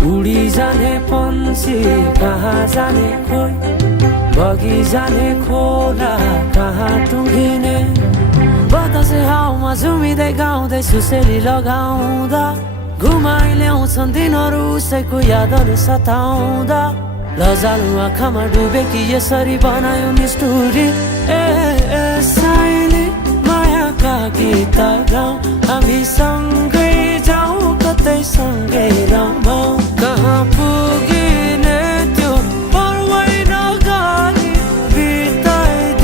उडी जाने पन्छी कहाँ जाने खोइ, बगी जाने खोला कहाँ टुङ्गिने। बतासे हाउमा झुमिँदै गाउँदै सुसेली लगाउँदा घुमाइ ल्याउँछन् दिनहरू उसैको यादहरू सताउँदा। लजालु आँखामा डुबेकी यसरी बनायो निष्ठुरी। ए साइली मायाका गीत गाउँ हामी सँगै